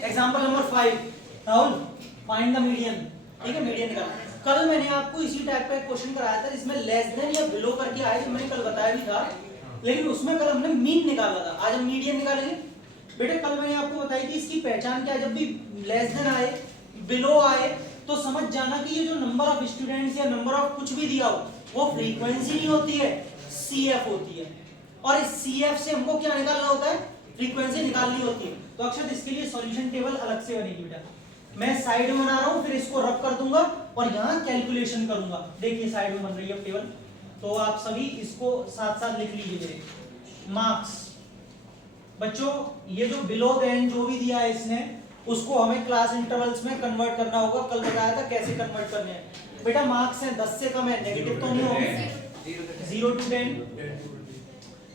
Example number 5, Rahul find the median. ठीक है, median का कल मैंने आपको इसी टाइप का एक क्वेश्चन कराया था जिसमें लेस देन या बिलो करके आए, जो मैंने कल बताया भी था, लेकिन उसमें कल हमने मीन निकाला था। आज हम मीडियन निकालेंगे। बेटे कल मैंने आपको बताई थी इसकी पहचान क्या है, जब भी लेस देन आए बिलो आए तो समझ जाना कि ये जो नंबर ऑफ स्टूडेंट्स या नंबर ऑफ कुछ भी दिया हो वो फ्रीक्वेंसी नहीं होती है, सीएफ होती है। और इस सीएफ से हमको क्या निकालना होता है, फ्रीक्वेंसी निकालनी होती है। तो अक्षर इसके लिए सॉल्यूशन टेबल अलग से बनेगी बेटा। मैं साइड में बना रहा हूं, फिर इसको रब कर दूंगा और यहां कैलकुलेशन करूंगा। देखिए साइड में बन रही है टेबल, तो आप सभी इसको साथ साथ लिख लीजिए मेरे। मार्क्स बच्चों, ये जो बिलो देन जो भी दिया है इसने, उसको हमें क्लास इंटरवल्स में कन्वर्ट करना होगा। कल बताया था कैसे कन्वर्ट करने हैं। बेटा मार्क्स है 10 से कम है, नेगेटिव तो नहीं होंगे। 0 to 10,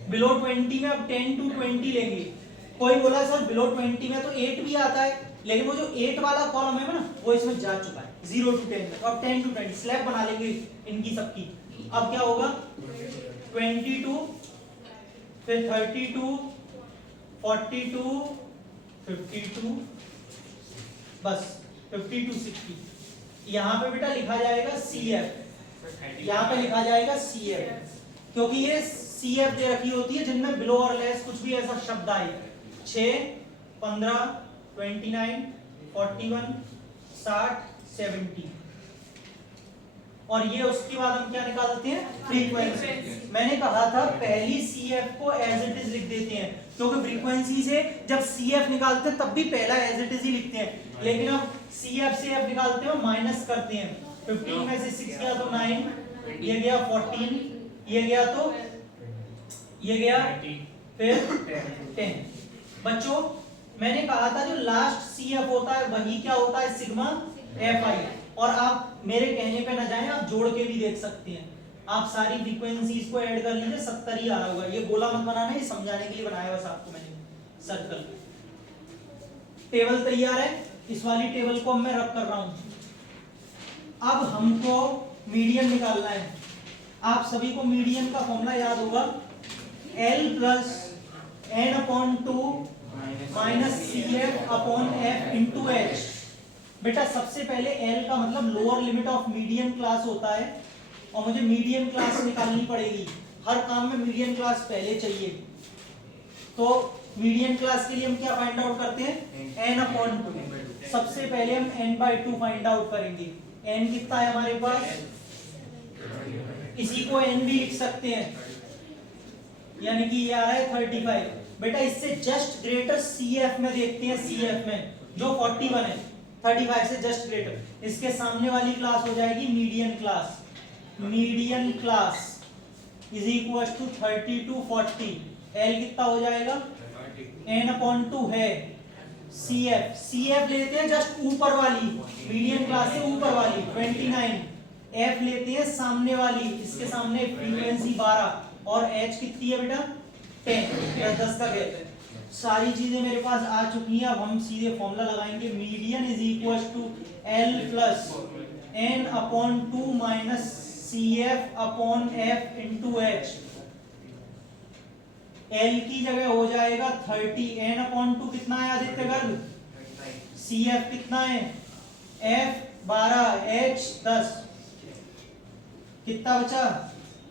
बिलो 20 में अब 10 to 20 लेंगे। कोई बोला सर बिलो 20 में तो 8 भी आता है, लेकिन वो जो 8 वाला कॉलम है ना वो इसमें जा चुका है 0 to 10 में। तो अब 10 to 20 स्लैब बना लेंगे इनकी सबकी। अब क्या होगा 22, फिर 32, 42, 52, बस 50 to 60। यहाँ पे बेटा लिखा जाएगा CF, यहाँ पे लिखा जाएगा CF, क्योंकि ये CF दे रखी होती है जिनमें बिलो और लेस कुछ भी ऐसा शब्द आए। 6, 15, 29, 41, 60, 70। और ये उसके बाद हम क्या निकालते हैं, फ्रीक्वेंसी। मैंने कहा था पहली CF को एज इट इज लिख देते हैं, क्योंकि फ्रीक्वेंसी से जब CF निकालते हैं तब भी पहला एज इट इज ही लिखते हैं, लेकिन अब CF से F निकालते हैं माइनस करते हैं। 15 में से 6 गया तो 9, ये गया 14, ये गया तो ये गया फिर 10। बच्चों मैंने कहा था जो लास्ट CF होता है वही क्या होता है, सिग्मा FI। और आप मेरे कहने पे ना जाएं, आप जोड़ के भी देख सकते हैं। आप सारी फ्रीक्वेंसीज को ऐड कर लीजिए, 70 ही आ रहा होगा। ये गोला मत बनाना, ये समझाने के लिए बनाया बस आपको मैंने सर्कल। टेबल तैयार है, इस वाली टेबल को मैं रब कर रहा हूं। अब हमको मीडियन निकालना है। आप सभी को मीडियन का फॉर्मूला याद होगा, L plus N upon 2 minus CF upon F into H। बेटा सबसे पहले L का मतलब lower limit of median class होता है, और मुझे मीडियन क्लास निकालनी पड़ेगी। हर काम में मीडियन क्लास पहले चाहिए। तो मीडियन क्लास के लिए हम क्या फाइंड आउट करते हैं, N अपॉन 2। सबसे पहले हम N/2 फाइंड आउट करेंगे। N कितना है हमारे पास, इसी को N भी लिख सकते हैं, यानी कि ये आ रहा है 35। बेटा इससे जस्ट ग्रेटर CF में देखते हैं, CF में जो 41 है, 35 से जस्ट ग्रेटर। इसके सामने वाली क्लास हो जाएगी median class. Median class is equal to 30 to 40। L कितना हो जाएगा, N/2 है। CF लेते हैं जस्ट ऊपर वाली, मीडियन क्लास से ऊपर वाली 29। F लेते हैं सामने वाली, इसके सामने फ्रीक्वेंसी 12, और H कितनी है बेटा 10, 10 का गैप है। सारी चीजें मेरे पास आ चुकी हैं। अब हम सीधे फॉर्मूला लगाएंगे, median is equal to L plus N/2 minus CF upon F into H। L की जगह हो जाएगा 30, N/2 कितना है आदित्य गर्ग, CF कितना है, F 12, H 10, कितना बचा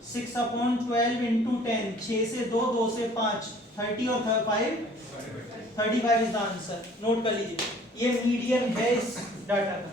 6/12 इंटू 10, 6 से 2, 2 से 5, 30 और 5, 35 इज द आंसर। नोट कर लीजिए, ये मीडियन है इस डाटा का।